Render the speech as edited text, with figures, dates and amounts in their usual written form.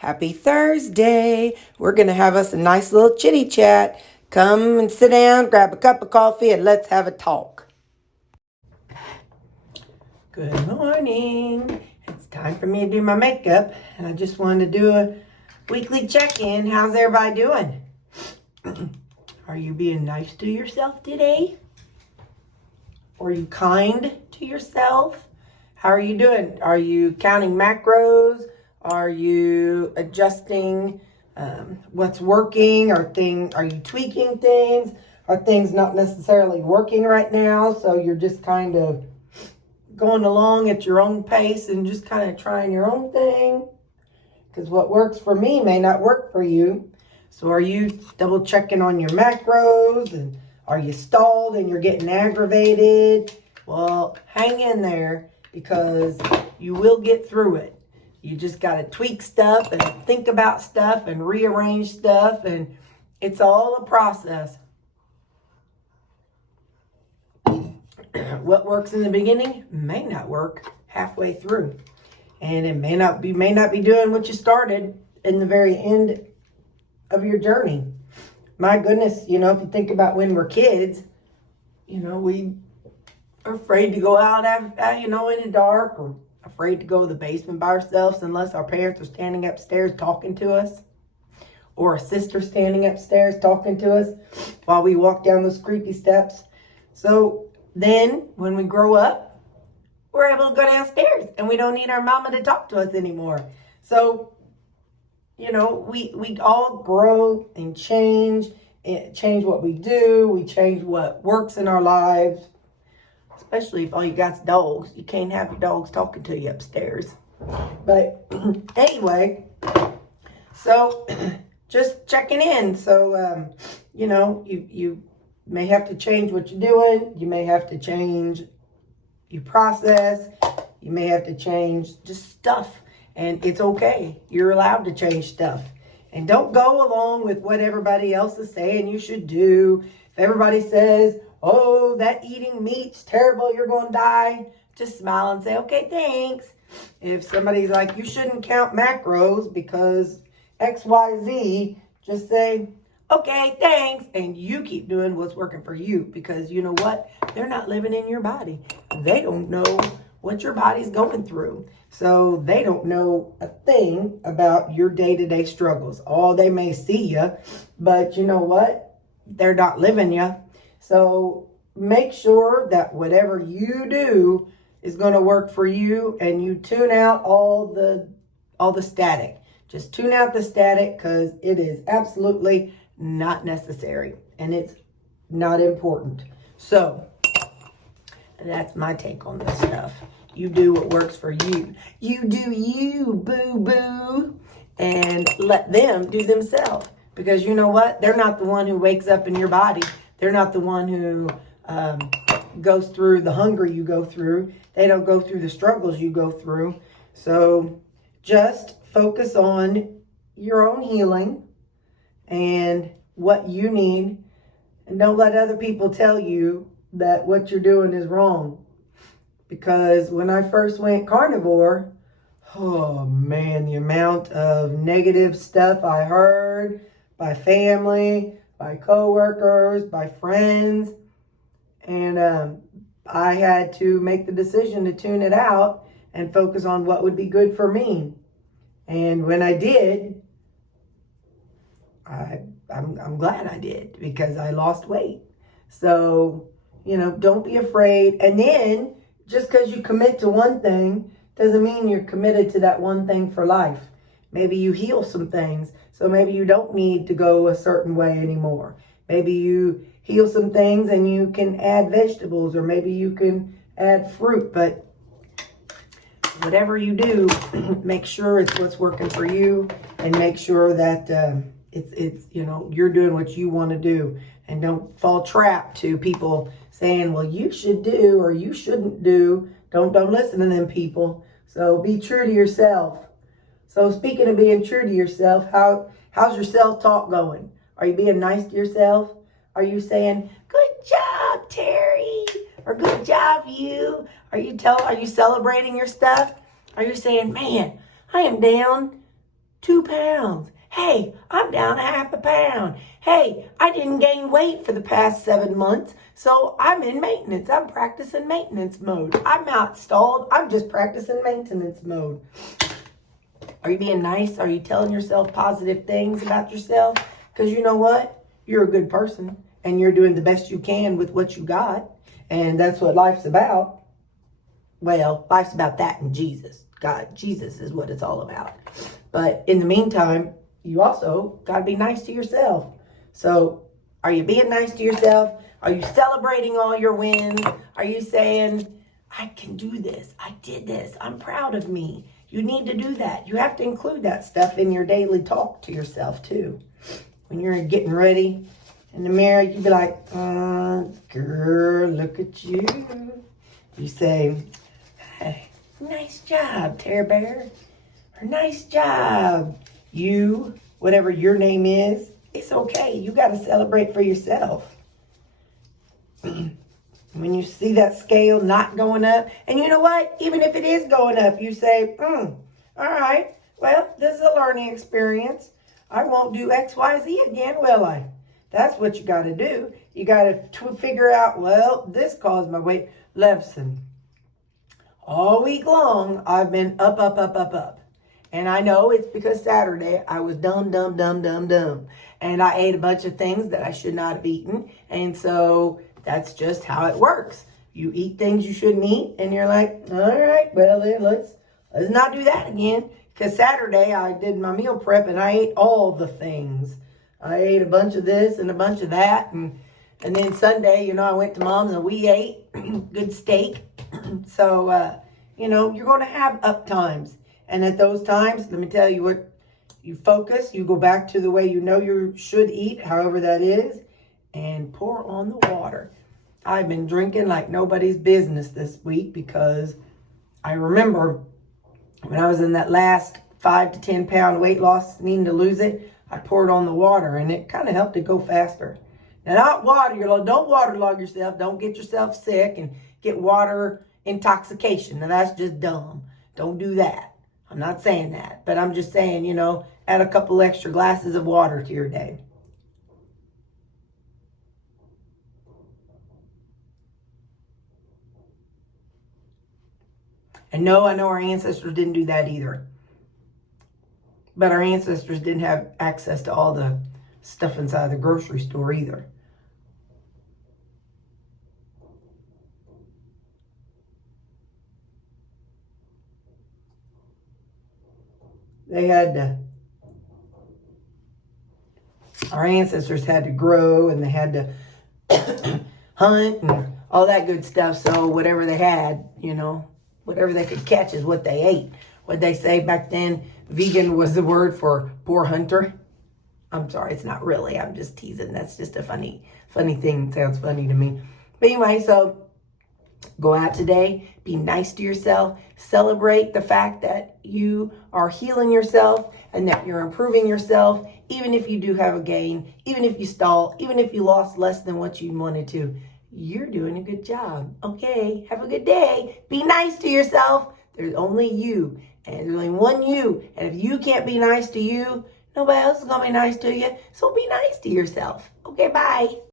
Happy Thursday. We're going to have us a nice little chitty chat. Come and sit down, grab a cup of coffee, and let's have a talk. Good morning. It's time for me to do my makeup, and I just wanted to do a weekly check-in. How's everybody doing? Are you being nice to yourself today? Are you kind to yourself? How are you doing? Are you counting macros? Are you adjusting what's working? Are you tweaking things? Are things not necessarily working right now? So you're just kind of going along at your own pace and just kind of trying your own thing? Because what works for me may not work for you. So are you double checking on your macros? And are you stalled and you're getting aggravated? Well, hang in there because you will get through it. You just got to tweak stuff and think about stuff and rearrange stuff. And it's all a process. What works in the beginning may not work halfway through. And it may not be doing what you started in the very end of your journey. My goodness, if you think about when we're kids, we are afraid to go out, in the dark, or afraid to go to the basement by ourselves unless our parents are standing upstairs talking to us, or a sister standing upstairs talking to us while we walk down those creepy steps. So then when we grow up, we're able to go downstairs and we don't need our mama to talk to us anymore. So, we all grow and change what we do. We change what works in our lives, especially if all you got's dogs. You can't have your dogs talking to you upstairs. But anyway, so just checking in. So, you may have to change what you're doing. You may have to change your process. You may have to change just stuff. And it's okay. You're allowed to change stuff. And don't go along with what everybody else is saying you should do. If everybody says, oh, that eating meat's terrible, you're going to die, just smile and say, okay, thanks. If somebody's like, you shouldn't count macros because XYZ, just say, okay, thanks. And you keep doing what's working for you, because you know what? They're not living in your body. They don't know what your body's going through. So they don't know a thing about your day-to-day struggles. Oh, they may see you, but you know what? They're not living you. So make sure that whatever you do is going to work for you, and you tune out all the static. Just tune out the static, because it is absolutely not necessary and it's not important. So that's my take on this stuff. You do what works for you. You do you, boo-boo, and let them do themselves. Because you know what? They're not the one who wakes up in your body. They're not the one who goes through the hunger you go through. They don't go through the struggles you go through. So just focus on your own healing and what you need. And don't let other people tell you that what you're doing is wrong. Because when I first went carnivore, oh man, the amount of negative stuff I heard by family, by coworkers, by friends. And I had to make the decision to tune it out and focus on what would be good for me. And when I did, I'm glad I did, because I lost weight. So, don't be afraid. And then just because you commit to one thing doesn't mean you're committed to that one thing for life. Maybe you heal some things. So maybe you don't need to go a certain way anymore. Maybe you heal some things and you can add vegetables, or maybe you can add fruit. But whatever you do, make sure it's what's working for you, and make sure that it's you're doing what you want to do. And don't fall trapped to people saying, well, you should do or you shouldn't do. Don't listen to them people. So be true to yourself. So speaking of being true to yourself, how's your self-talk going? Are you being nice to yourself? Are you saying, good job, Terry? Or good job, you? Are you celebrating your stuff? Are you saying, man, I am down 2 pounds. Hey, I'm down a half a pound. Hey, I didn't gain weight for the past 7 months, so I'm in maintenance. I'm practicing maintenance mode. I'm not stalled. I'm just practicing maintenance mode. Are you being nice? Are you telling yourself positive things about yourself? Because you know what? You're a good person, and you're doing the best you can with what you got, and that's what life's about. Well, life's about that and Jesus. God, Jesus is what it's all about. But in the meantime, you also got to be nice to yourself. So are you being nice to yourself? Are you celebrating all your wins? Are you saying, I can do this. I did this. I'm proud of me. You need to do that. You have to include that stuff in your daily talk to yourself too. When you're getting ready in the mirror, you be like, girl, look at you. You say, hey, nice job, Tare Bear. Or nice job, you, whatever your name is. It's okay. You got to celebrate for yourself. When you see that scale not going up, and you know what? Even if it is going up, you say, all right, well, this is a learning experience. I won't do X, Y, Z again, will I? That's what you got to do. You got to figure out, well, this caused my weight. Listen, all week long, I've been up. And I know it's because Saturday I was dumb. And I ate a bunch of things that I should not have eaten. And so that's just how it works. You eat things you shouldn't eat, and you're like, all right, well then let's not do that again. Because Saturday I did my meal prep and I ate all the things. I ate a bunch of this and a bunch of that. And then Sunday, I went to Mom's and we ate good steak. So, you're going to have up times. And at those times, let me tell you what, you focus, you go back to the way you should eat, however that is, and pour on the water. I've been drinking like nobody's business this week because I remember when I was in that last 5 to 10 pound weight loss, needing to lose it, I poured on the water and it kind of helped it go faster. Now, don't waterlog yourself. Don't get yourself sick and get water intoxication. Now, that's just dumb. Don't do that. I'm not saying that, but I'm just saying, add a couple extra glasses of water to your day. And no, I know our ancestors didn't do that either. But our ancestors didn't have access to all the stuff inside the grocery store either. Our ancestors had to grow and they had to hunt and all that good stuff. So whatever they had, whatever they could catch is what they ate. What they say back then, vegan was the word for poor hunter. I'm sorry, it's not really. I'm just teasing. That's just a funny thing. It sounds funny to me. But anyway, so go out today, be nice to yourself, celebrate the fact that you are healing yourself and that you're improving yourself, even if you do have a gain, even if you stall, even if you lost less than what you wanted to. You're doing a good job. Okay, have a good day. Be nice to yourself. There's only you, and there's only one you. And if you can't be nice to you, nobody else is going to be nice to you. So be nice to yourself. Okay, bye.